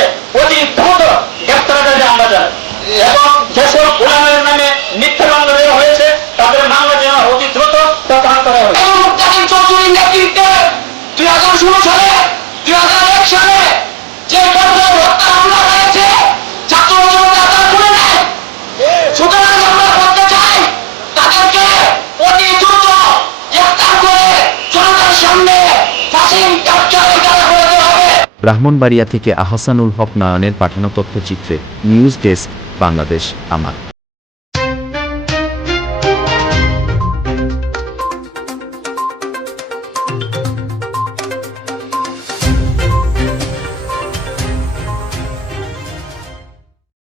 তাদেরকে অতি দ্রুত গ্রেপ্তার করে আমরা যাই এবং যেসব গোলামের নামে মিথ্যা মামলা দেওয়া হয়েছে, তাদের মামলা দেওয়া অতি দ্রুত প্রদান করা হয়েছে। দুই হাজার ষোলো সালে, দুই হাজার এক সালে যে সামনে ব্রাহ্মণবাড়িয়া থেকে আহসানুল হক নয়নের পাঠানো তথ্যচিত্রে নিউজ ডেস্ক বাংলাদেশ আমার।